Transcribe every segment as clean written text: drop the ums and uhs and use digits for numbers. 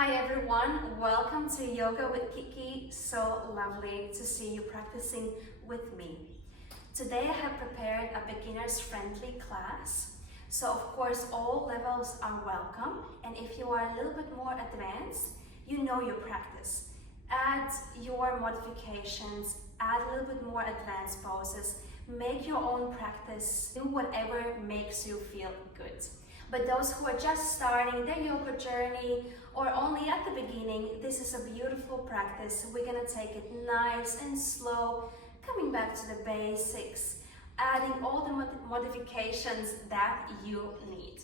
Hi everyone, welcome to Yoga with Kiki. So lovely to see you practicing with me. Today I have prepared a beginner's friendly class. So of course all levels are welcome, and if you are a little bit more advanced, you know your practice. Add your modifications, add a little bit more advanced poses, make your own practice, do whatever makes you feel good. But those who are just starting their yoga journey or only at the beginning, this is a beautiful practice. We're gonna take it nice and slow, coming back to the basics, adding all the modifications that you need.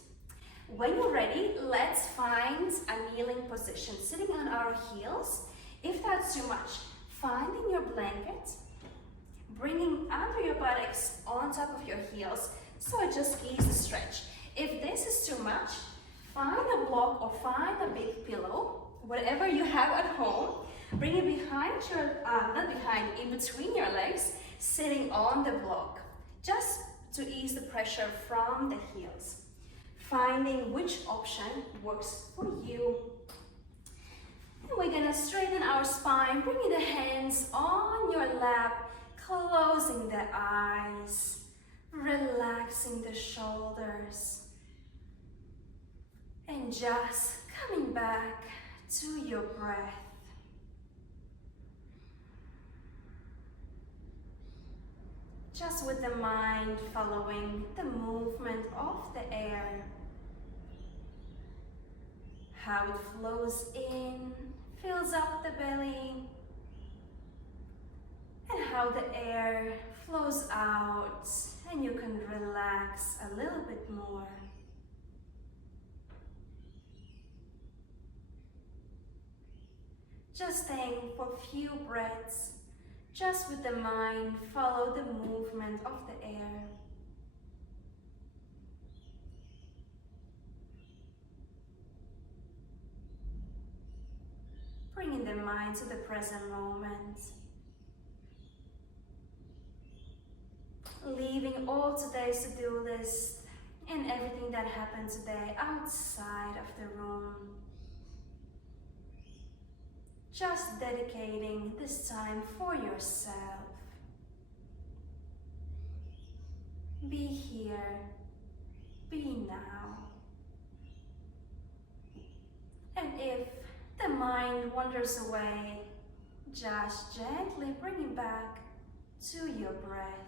When you're ready, let's find a kneeling position, sitting on our heels. If that's too much, finding your blanket, bringing under your buttocks on top of your heels, so it just ease the stretch. If this is too much, find a block or find a big pillow, whatever you have at home, bring it behind your, not behind, in between your legs, sitting on the block, just to ease the pressure from the heels. Finding which option works for you. And we're gonna straighten our spine, bringing the hands on your lap, closing the eyes, relaxing the shoulders, and just coming back to your breath. Just with the mind following the movement of the air, how it flows in, fills up the belly, and how the air flows out, and you can relax a little bit more. Just staying for a few breaths, just with the mind, follow the movement of the air. Bringing the mind to the present moment. Leaving all today's to-do list and everything that happened today outside of the room. Just dedicating this time for yourself. Be here, be now. And if the mind wanders away, just gently bring it back to your breath.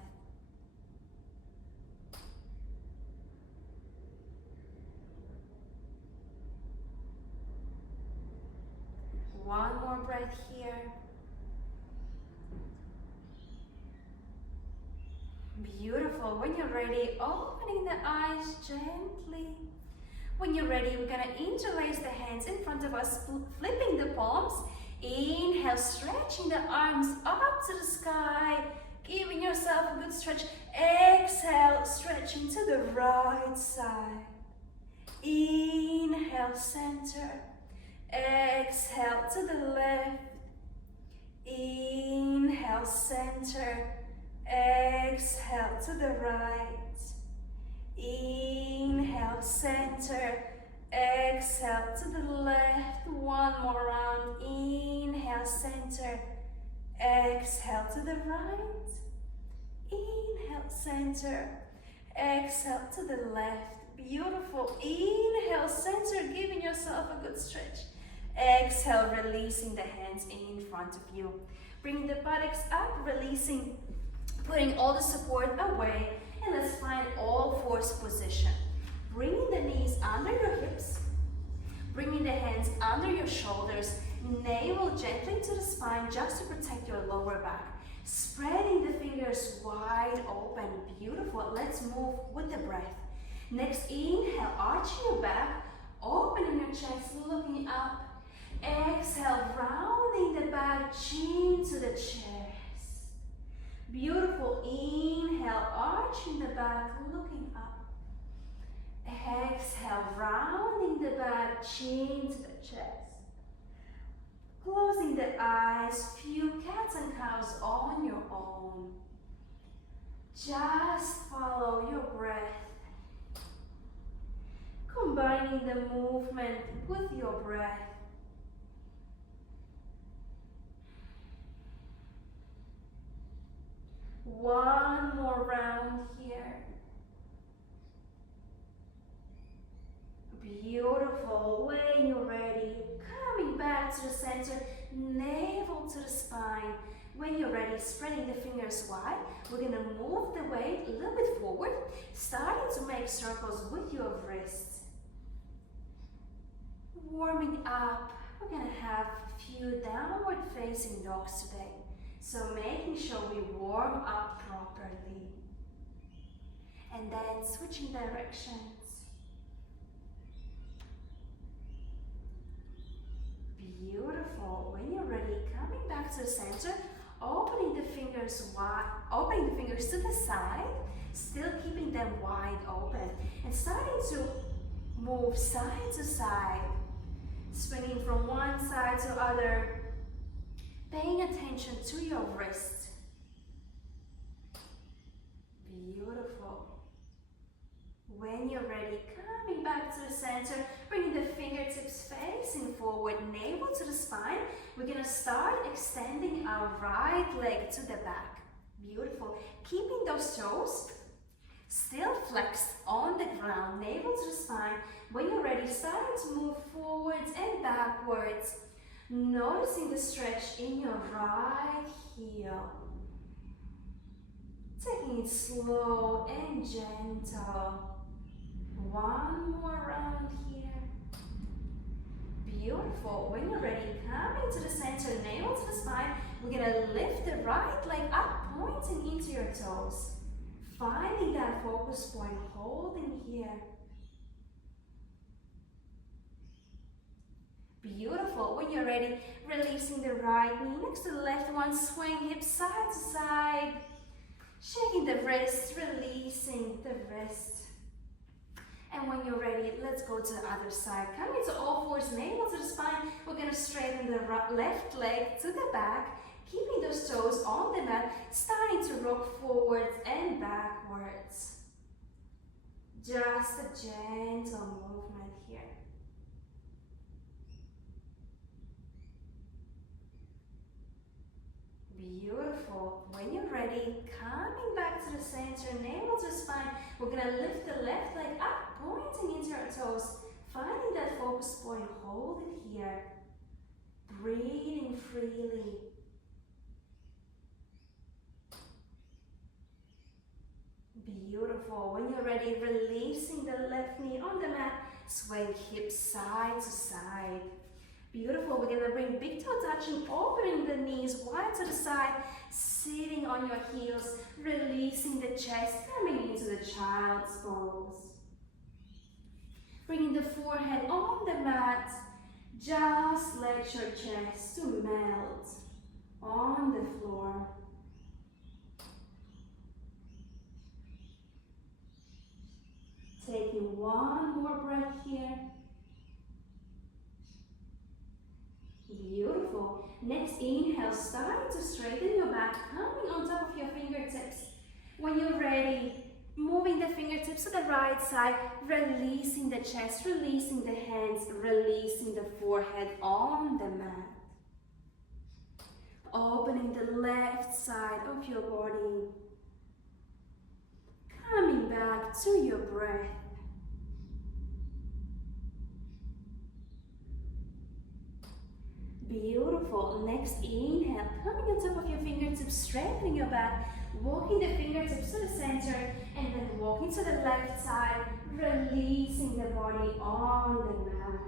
One more breath here. Beautiful. When you're ready, opening the eyes gently. When you're ready, we're gonna interlace the hands in front of us, flipping the palms. Inhale, stretching the arms up to the sky, giving yourself a good stretch. Exhale, stretching to the right side. Inhale, center. Exhale to the left. Inhale, center. Exhale to the right. Inhale, center. Exhale to the left. One more round. Inhale, center. Exhale to the right. Inhale, center. Exhale to the left. Beautiful. Inhale, center, giving yourself a good stretch. Exhale, releasing the hands in front of you. Bringing the buttocks up, releasing, putting all the support away, and let's find all fours position. Bringing the knees under your hips, bringing the hands under your shoulders, navel gently to the spine just to protect your lower back. Spreading the fingers wide open, beautiful. Let's move with the breath. Next, inhale, arching your back, opening your chest, looking up. Exhale, rounding the back, chin to the chest. Beautiful. Inhale, arching the back, looking up. Exhale, rounding the back, chin to the chest. Closing the eyes, few cats and cows on your own. Just follow your breath. Combining the movement with your breath. One more round here. Beautiful. When you're ready, coming back to the center, navel to the spine. When you're ready, spreading the fingers wide, we're gonna move the weight a little bit forward, starting to make circles with your wrists. Warming up, we're gonna have a few downward facing dogs today. So making sure we warm up properly. And then switching directions. Beautiful. When you're ready, coming back to the center, opening the fingers wide, opening the fingers to the side, still keeping them wide open, and starting to move side to side, swinging from one side to other, paying attention to your wrist. Beautiful. When you're ready, coming back to the center, bringing the fingertips facing forward, navel to the spine. We're gonna start extending our right leg to the back. Beautiful. Keeping those toes still flexed on the ground, navel to the spine. When you're ready, starting to move forwards and backwards. Noticing the stretch in your right heel. Taking it slow and gentle. One more round here. Beautiful. When you're ready, coming to the center, navel to the spine. We're gonna lift the right leg up, pointing into your toes. Finding that focus point, holding here. Beautiful. When you're ready, releasing the right knee next to the left one, swing hips side to side. Shaking the wrist, releasing the wrist. And when you're ready, let's go to the other side. Coming to all fours, navel to the spine. We're going to straighten the left leg to the back, keeping those toes on the mat, starting to rock forwards and backwards. Just a gentle movement here. Beautiful. When you're ready, coming back to the center, navel to the spine, we're going to lift the left leg up, pointing into our toes, finding that focus point, hold it here, breathing freely. Beautiful. When you're ready, releasing the left knee on the mat, swing hips side to side. Beautiful. We're going to bring big toe touching, opening the knees wide to the side, sitting on your heels, releasing the chest, coming into the child's pose. Bringing the forehead on the mat, just let your chest to melt on the floor. Taking one more breath here. Beautiful. Next inhale, starting to straighten your back, coming on top of your fingertips. When you're ready, moving the fingertips to the right side, releasing the chest, releasing the hands, releasing the forehead on the mat. Opening the left side of your body. Coming back to your breath. Beautiful. Next inhale, coming on top of your fingertips, straightening your back, walking the fingertips to the center, and then walking to the left side, releasing the body on the mat.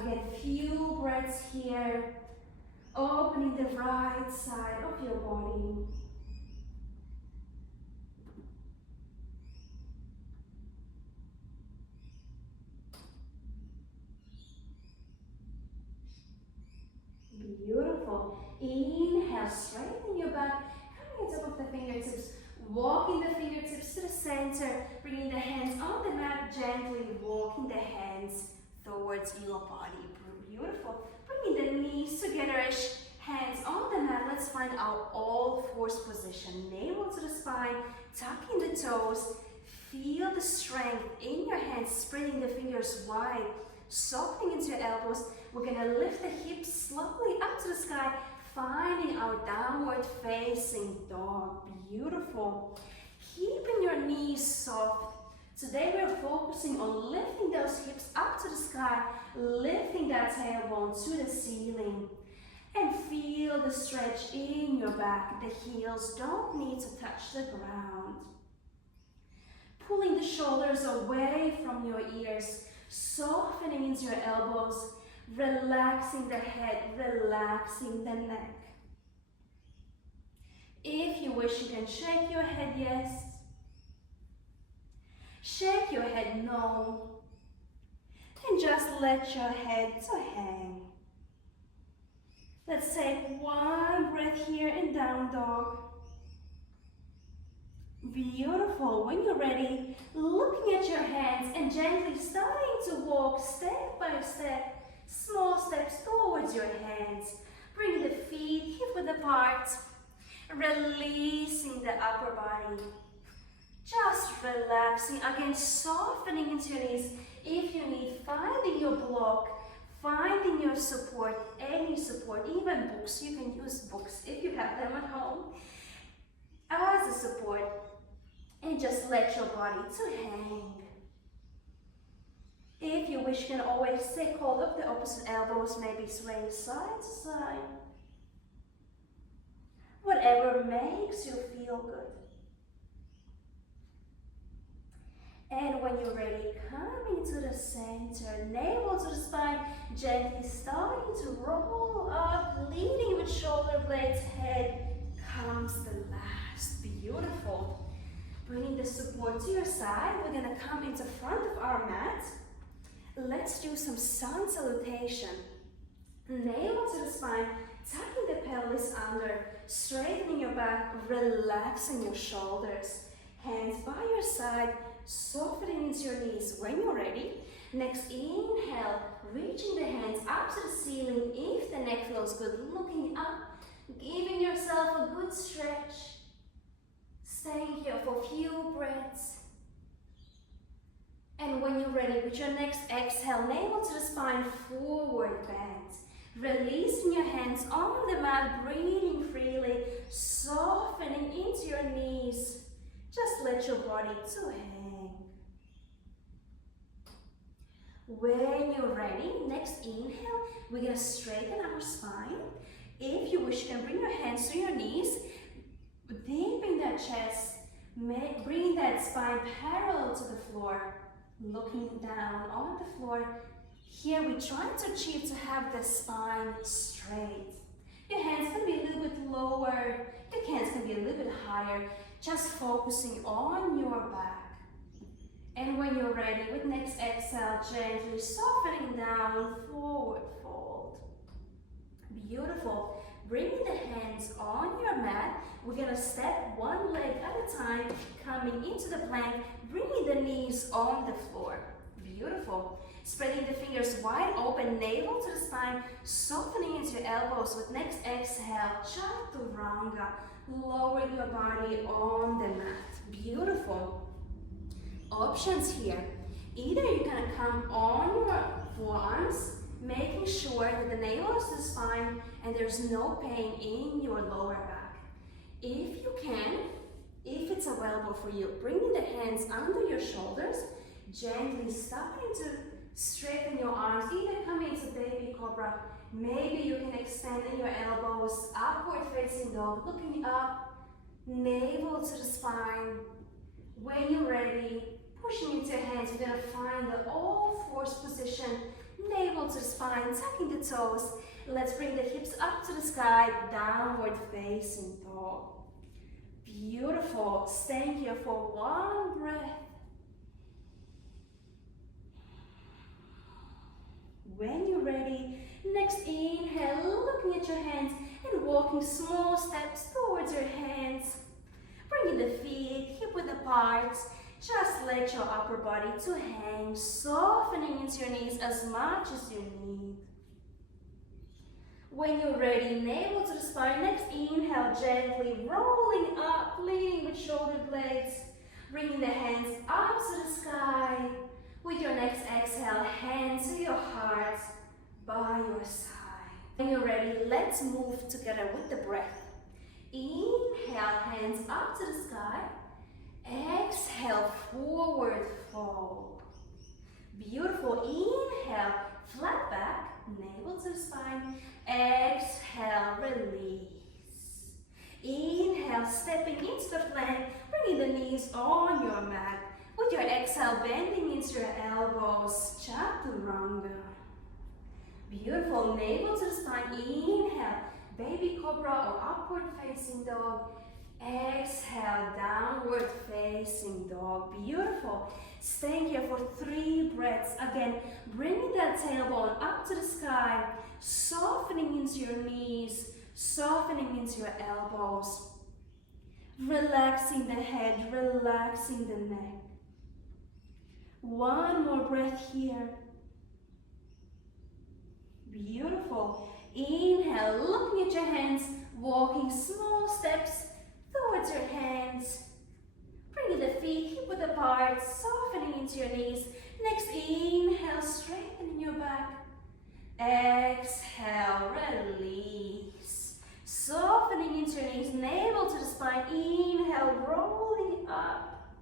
Again, few breaths here, opening the right side of your body. Beautiful. Inhale, straighten your back, coming on top of the fingertips, walking the fingertips to the center, bringing the hands on the mat, gently walking the hands towards your body. Beautiful. Bringing the knees together-ish, hands on the mat. Let's find our all fours position. Navel to the spine, tucking the toes. Feel the strength in your hands, spreading the fingers wide, softening into your elbows. We're going to lift the hips slowly up to the sky, finding our downward facing dog. Beautiful. Keeping your knees soft. Today we're focusing on lifting those hips up to the sky, lifting that tailbone to the ceiling. And feel the stretch in your back. The heels don't need to touch the ground. Pulling the shoulders away from your ears, softening into your elbows, relaxing the head, relaxing the neck. If you wish, you can shake your head yes. Shake your head no. And just let your head to hang. Let's take one breath here in down dog. Beautiful. When you're ready, looking at your hands and gently starting to walk step by step, small steps towards your hands. Bring the feet hip width apart, releasing the upper body. Just relaxing, again softening into your knees. If you need, finding your block, finding your support, any support, even books. You can use books if you have them at home as a support. And just let your body to hang. If you wish, you can always take hold of the opposite elbows, maybe swaying side to side. Whatever makes you feel good. And when you're ready, coming to the center, navel to the spine, gently starting to roll up, leading with shoulder blades, head comes the last. Beautiful. Bringing the support to your side, we're gonna come into front of our mat. Let's do some sun salutation. Navel to the spine, tucking the pelvis under, straightening your back, relaxing your shoulders. Hands by your side, softening into your knees when you're ready. Next inhale, reaching the hands up to the ceiling if the neck feels good. Looking up, giving yourself a good stretch. Staying here for a few breaths. And when you're ready, with your next exhale, navel to the spine, forward bend. Releasing your hands on the mat, breathing freely, softening into your knees. Just let your body to hang. When you're ready, next inhale, we're going to straighten our spine. If you wish, you can bring your hands to your knees, deep in that chest, bring that spine parallel to the floor, looking down on the floor. Here we're trying to achieve to have the spine straight. Your hands can be a little bit lower, your hands can be a little bit higher, just focusing on your back. And when you're ready, with next exhale, gently softening down, forward fold. Beautiful. Bringing the hands on your mat, we're gonna step one leg at a time, coming into the plank, bringing the knees on the floor. Beautiful. Spreading the fingers wide open, navel to the spine, softening into your elbows. With next exhale, chaturanga, lowering your body on the mat. Beautiful. Options here. Either you're gonna come on your forearms, making sure that the navel is to the spine and there's no pain in your lower back. If you can, if it's available for you, bringing the hands under your shoulders, gently starting to straighten your arms, either coming into baby cobra, maybe you can extend your elbows, upward facing dog, looking up, navel to the spine. When you're ready, pushing into your hands, you're gonna find the all fours position, navel to the spine, tucking the toes. Let's bring the hips up to the sky, downward facing dog. Beautiful. Staying here for one breath. When you're ready, next inhale, looking at your hands and walking small steps towards your hands. Bringing the feet hip width apart. Just let your upper body to hang, softening into your knees as much as you need. When you're ready, navel to the spine. Next inhale, gently rolling up, leading with shoulder blades. Bringing the hands up to the sky. With your next exhale, hand to your heart by your side. When you're ready, let's move together with the breath. Inhale, hands up to the sky. Exhale, forward fold. Beautiful. Inhale, flat back, navel to the spine. Exhale, release. Inhale, stepping into the plank, bringing the knees on your mat. With your exhale, bending into your elbows, chaturanga. Beautiful. Navel to the spine. Inhale, baby cobra or upward facing dog. Exhale, downward facing dog. Beautiful. Staying here for 3 breaths. Again, bringing that tailbone up to the sky, softening into your knees, softening into your elbows. Relaxing the head, relaxing the neck. One more breath here. Beautiful. Inhale, looking at your hands, walking small steps towards your hands. Bringing the feet hip width apart, softening into your knees. Next, inhale, straightening your back. Exhale, release. Softening into your knees, navel to the spine. Inhale, rolling up.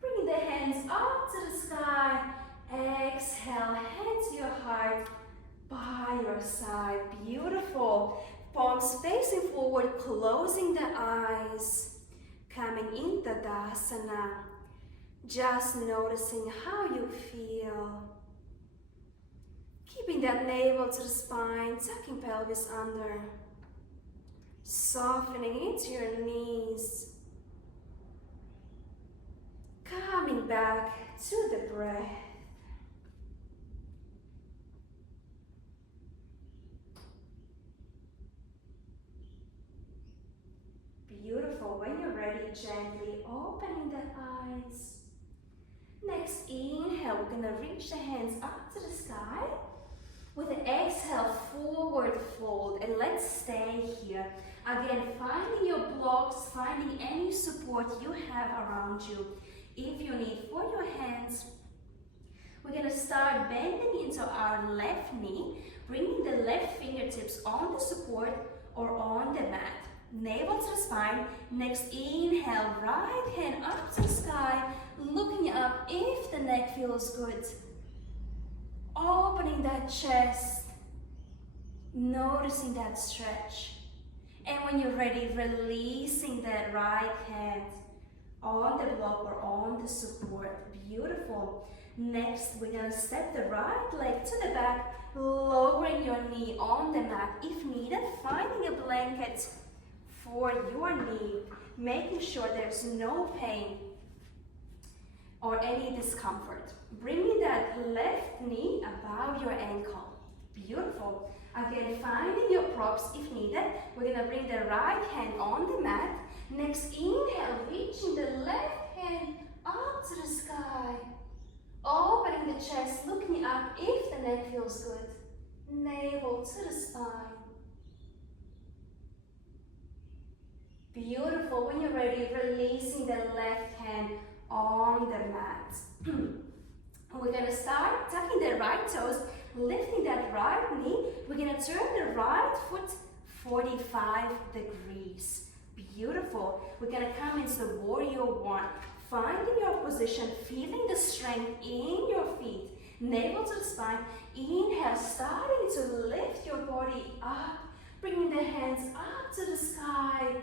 Bringing the hands up to the sky. Exhale, hand to your heart. By your side. Beautiful. Palms facing forward, closing the eyes. Coming into Tadasana. Just noticing how you feel. Keeping that navel to the spine, tucking pelvis under. Softening into your knees. Coming back to the breath. Beautiful. When you're ready, gently opening the eyes. Next, inhale, we're gonna reach the hands up to the sky. With an exhale, forward fold, and let's stay here. Again, finding your blocks, finding any support you have around you. If you need for your hands, we're gonna start bending into our left knee, bringing the left fingertips on the support or on the mat. Navel to the spine. Next, inhale, right hand up to the sky, looking up if the neck feels good. Opening that chest, noticing that stretch. And when you're ready, releasing that right hand on the block or on the support. Beautiful. Next, we're gonna step the right leg to the back, lowering your knee on the mat. If needed, finding a blanket for your knee, making sure there's no pain or any discomfort. Bringing that left knee above your ankle. Beautiful. Again, finding your props if needed. We're gonna bring the right hand on the mat. Next, inhale, reaching the left hand up to the sky. Opening the chest, looking up if the neck feels good. Navel to the spine. Beautiful. When you're ready, releasing the left hand on the mat. We're gonna start tucking the right toes, lifting that right knee. We're gonna turn the right foot 45 degrees. Beautiful. We're gonna come into warrior one. Finding your position, feeling the strength in your feet. Navel to the spine. Inhale, starting to lift your body up. Bringing the hands up to the sky.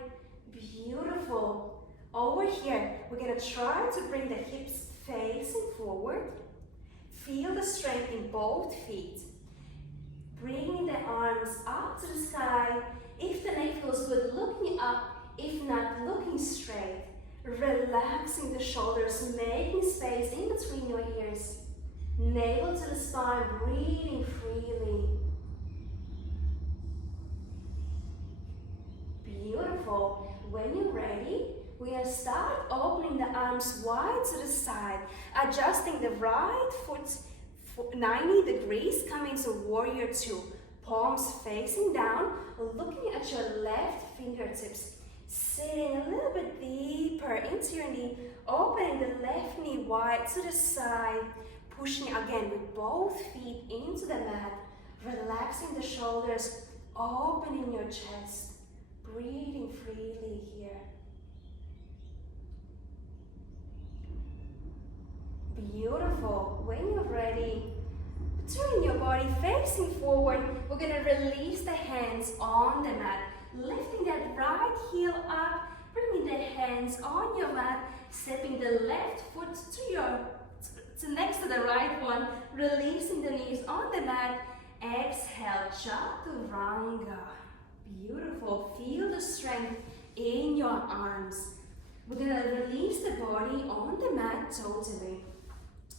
Beautiful. Over here, we're gonna try to bring the hips facing forward. Feel the strength in both feet. Bringing the arms up to the sky. If the neck feels good, looking up. If not, looking straight. Relaxing the shoulders, making space in between your ears. Navel to the spine, breathing freely. Beautiful. When you're ready, we're going to start opening the arms wide to the side, adjusting the right foot 90 degrees, coming to warrior two. Palms facing down, looking at your left fingertips. Sitting a little bit deeper into your knee, opening the left knee wide to the side, pushing again with both feet into the mat, relaxing the shoulders, opening your chest, breathing freely here. Beautiful. When you're ready, turn your body facing forward. We're going to release the hands on the mat, lifting that right heel up, bringing the hands on your mat, stepping the left foot to next to the right one, releasing the knees on the mat. Exhale, chaturanga. Beautiful. Feel the strength in your arms. We're going to release the body on the mat totally.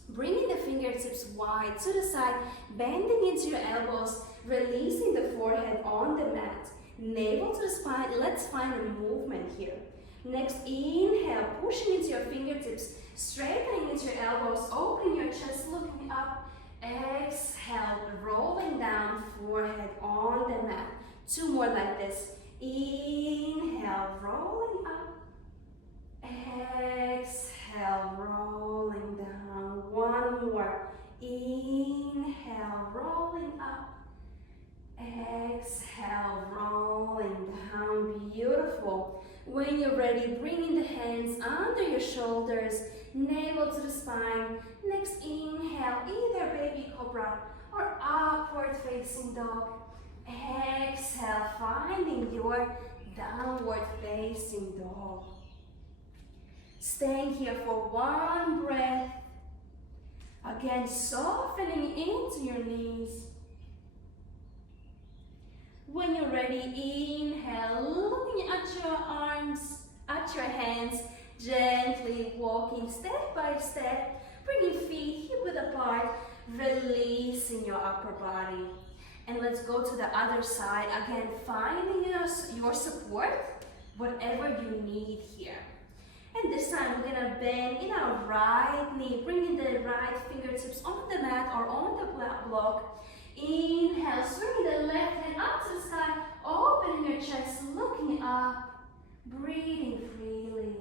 Bringing the fingertips wide to the side, bending into your elbows, releasing the forehead on the mat. Navel to the spine. Let's find a movement here. Next, inhale, pushing into your fingertips, straightening into your elbows, opening your chest, looking up. Exhale, rolling down, forehead on the mat. 2 more like this. Inhale, rolling up. Exhale, rolling down. 1 more. Inhale, rolling up. Exhale, rolling down. Beautiful. When you're ready, bringing the hands under your shoulders, navel to the spine. Next, inhale, either baby cobra or upward facing dog. Exhale, finding your downward facing dog. Staying here for 1 breath. Again, softening into your knees. When you're ready, inhale, looking at your arms, at your hands, gently walking step by step, bringing feet hip width apart, releasing your upper body. And let's go to the other side. Again, finding your support, whatever you need here. And this time we're gonna bend in our right knee, bringing the right fingertips on the mat or on the block. Inhale, swinging the left hand up to the sky, opening your chest, looking up, breathing freely.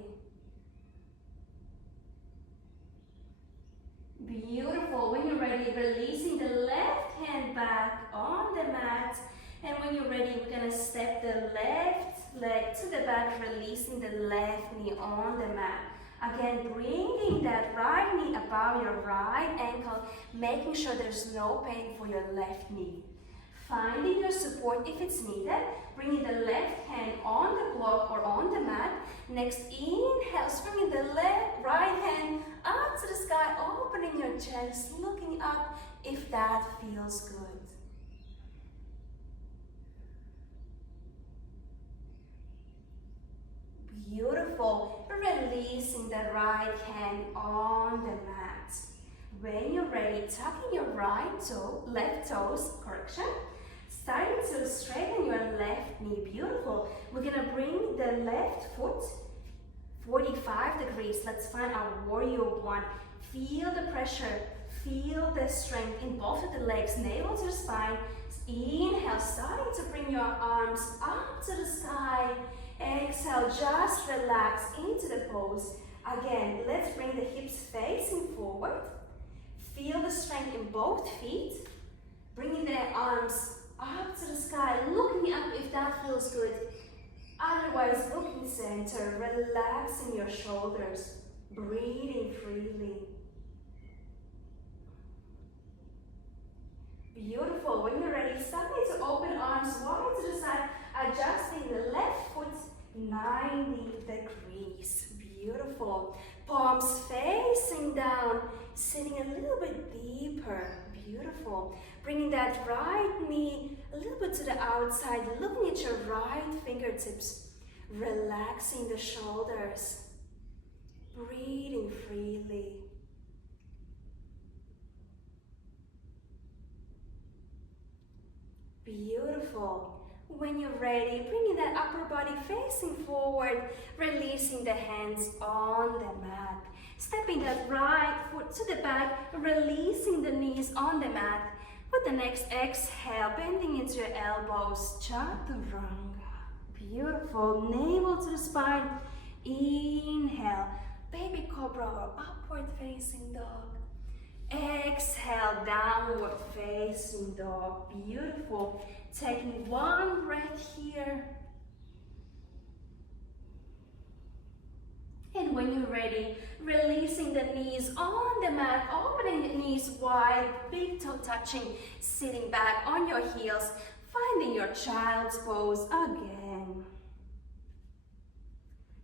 Beautiful. When you're ready, releasing the left hand back on the mat. And when you're ready, we're gonna step the left leg to the back, releasing the left knee on the mat. Again, bringing that right knee above your right ankle, making sure there's no pain for your left knee. Finding your support if it's needed, bringing the left hand on the block or on the mat. Next, inhale, swinging the right hand up to the sky, opening your chest, looking up if that feels good. Beautiful. Releasing the right hand on the mat. When you're ready, tucking your left toes, starting to straighten your left knee. Beautiful. We're gonna bring the left foot 45 degrees. Let's find our warrior 1. Feel the pressure, feel the strength in both of the legs, navel to the spine. Inhale, starting to bring your arms up to the sky. Exhale, just relax into the pose. Again, let's bring the hips facing forward. Feel the strength in both feet. Bringing the arms up to the sky, looking up if that feels good. Otherwise, looking center, relaxing your shoulders, breathing freely. Beautiful. When you're ready, starting to open arms wide to the side, adjusting the left foot 90 degrees. Beautiful. Palms facing down, sitting a little bit deeper. Beautiful. Bringing that right knee a little bit to the outside, looking at your right fingertips, relaxing the shoulders, breathing freely. Beautiful. When you're ready, bringing that upper body facing forward, releasing the hands on the mat. Stepping that right foot to the back, releasing the knees on the mat. With the next exhale, bending into your elbows, chaturanga. Beautiful. Navel to the spine. Inhale, baby cobra or upward facing dog. Exhale, downward facing dog. Beautiful. Taking one breath here. And when you're ready, releasing the knees on the mat, opening the knees wide, big toe touching, sitting back on your heels, finding your child's pose again.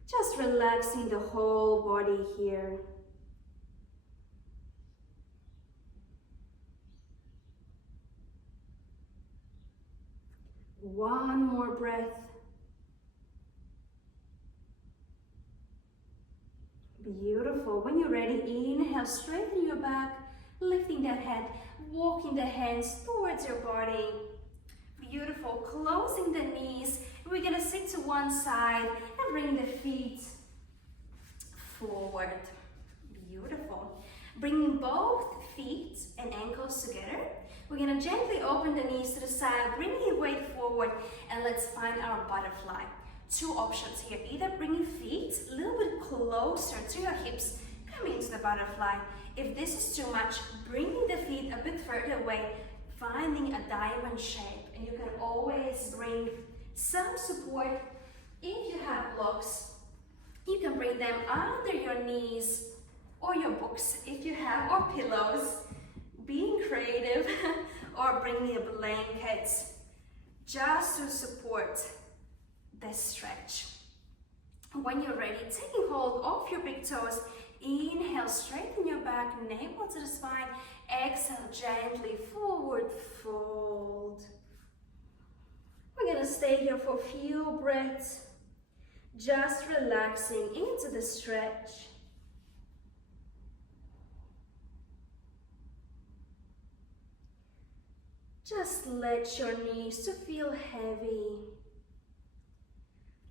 Just relaxing the whole body here. One more breath. Beautiful. When you're ready, inhale, straighten your back, lifting that head, walking the hands towards your body. Beautiful. Closing the knees. We're going to sit to one side and bring the feet forward. Beautiful. Bringing both feet and ankles together. We're going to gently open the knees to the side, bringing your weight forward, and let's find our butterfly. Two options here, either bringing feet a little bit closer to your hips, coming into the butterfly. If this is too much, bringing the feet a bit further away, finding a diamond shape. And you can always bring some support. If you have blocks, you can bring them under your knees or your books if you have, or pillows. Being creative, or bringing a blanket just to support the stretch. When you're ready, taking hold of your big toes, inhale, straighten your back, navel to the spine, exhale, gently forward fold. We're gonna stay here for a few breaths, just relaxing into the stretch. Just let your knees to feel heavy.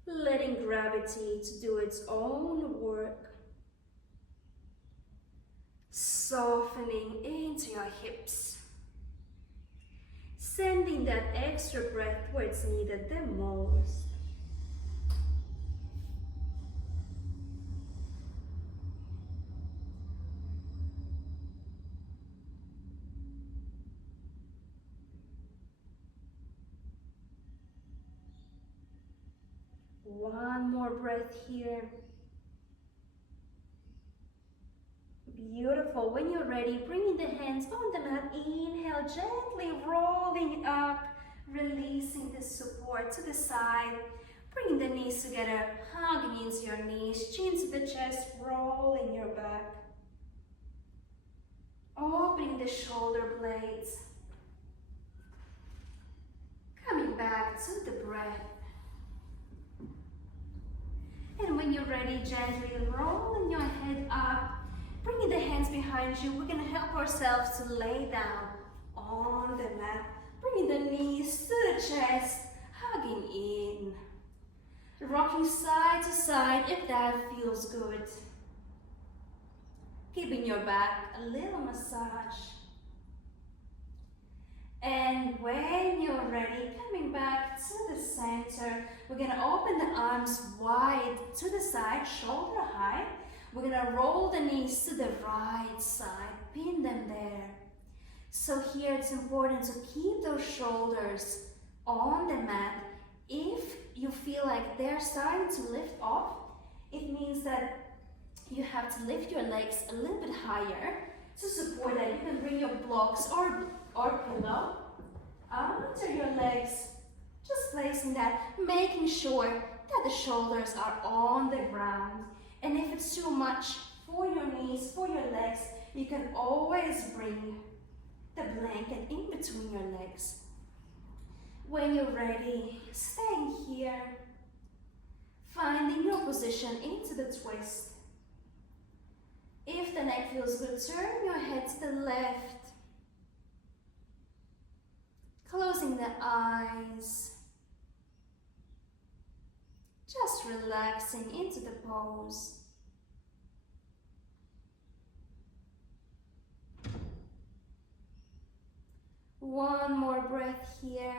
Letting gravity to do its own work. Softening into your hips. Sending that extra breath where it's needed the most. One more breath here. Beautiful. When you're ready, bringing the hands on the mat. Inhale, gently rolling up, releasing the support to the side. Bringing the knees together, hugging into your knees, chin to the chest, rolling your back. Opening the shoulder blades. Coming back to the breath. And when you're ready, gently rolling your head up, bringing the hands behind you. We're going to help ourselves to lay down on the mat, bringing the knees to the chest, hugging in. Rocking side to side if that feels good. Giving your back a little massage. And when you're ready, coming back to the center, we're going to open the arms wide to the side, shoulder height. We're going to roll the knees to the right side, pin them there. So here it's important to keep those shoulders on the mat. If you feel like they're starting to lift off, it means that you have to lift your legs a little bit higher to support that. You can bring your blocks or pillow under your legs, just placing that, making sure that the shoulders are on the ground. And if it's too much for your knees, for your legs, you can always bring the blanket in between your legs. When you're ready, staying here, finding your position into the twist. If the neck feels good, turn your head to the left. Closing the eyes. Just relaxing into the pose. One more breath here.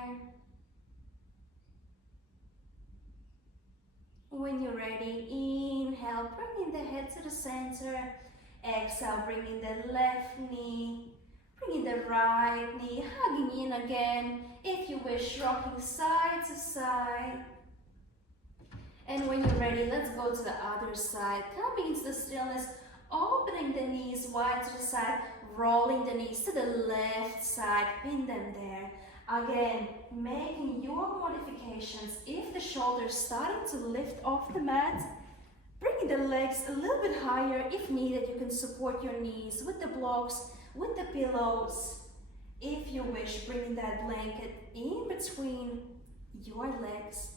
When you're ready, inhale, bringing the head to the center. Exhale, bringing the left knee, Bringing the right knee, hugging in again. If you wish, rocking side to side. And when you're ready, let's go to the other side. Coming into the stillness, opening the knees wide to the side, rolling the knees to the left side, pin them there. Again, making your modifications. If the shoulders starting to lift off the mat, bringing the legs a little bit higher. If needed, you can support your knees with the blocks, with the pillows. If you wish, bringing that blanket in between your legs.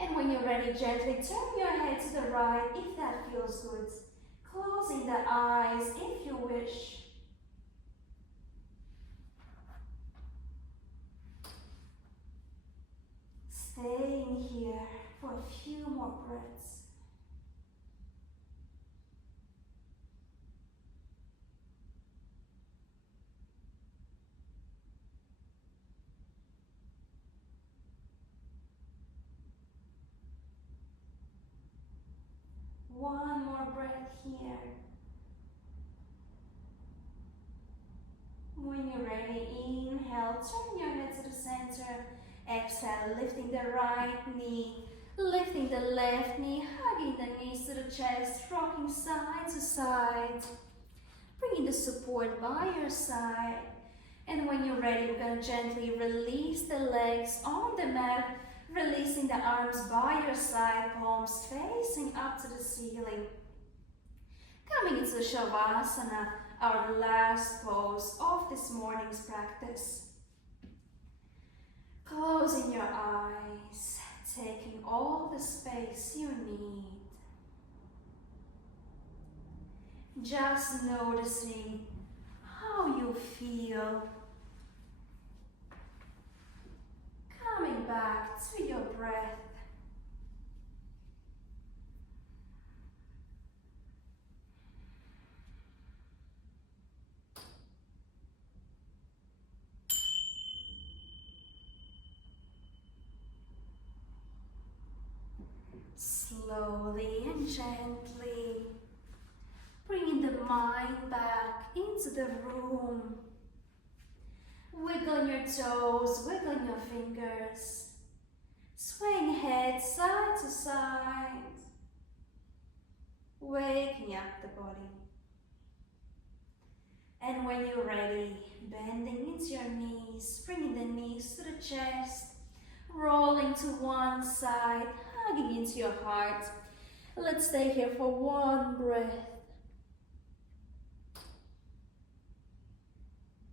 And when you're ready, gently turn your head to the right if that feels good. Closing the eyes if you wish. Staying here for a few more breaths. One more breath here. When you're ready, inhale, turn your head to the center. Exhale, lifting the right knee, lifting the left knee, hugging the knees to the chest, rocking side to side. Bringing the support by your side. And when you're ready, we're going to gently release the legs on the mat, releasing the arms by your side, palms facing up to the ceiling. Coming into Shavasana, our last pose of this morning's practice. Closing your eyes, taking all the space you need. Just noticing how you feel. Coming back to your breath. Slowly and gently, bringing the mind back into the room. Wiggle your toes, wiggle your fingers. Swaying head side to side. Waking up the body. And when you're ready, bending into your knees, bringing the knees to the chest, rolling to one side, hugging into your heart. Let's stay here for one breath.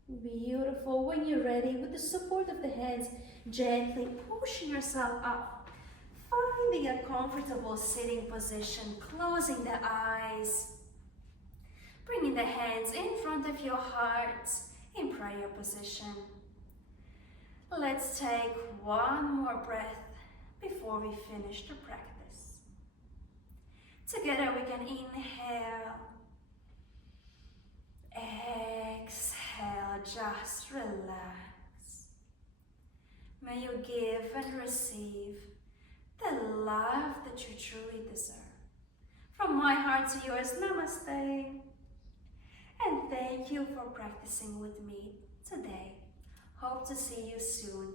Beautiful. When you're ready, with the support of the hands, gently pushing yourself up, finding a comfortable sitting position, closing the eyes, bringing the hands in front of your heart in prayer position. Let's take one more breath before we finish the practice. Together we can inhale, exhale, just relax. May you give and receive the love that you truly deserve. From my heart to yours, namaste. And thank you for practicing with me today. Hope to see you soon.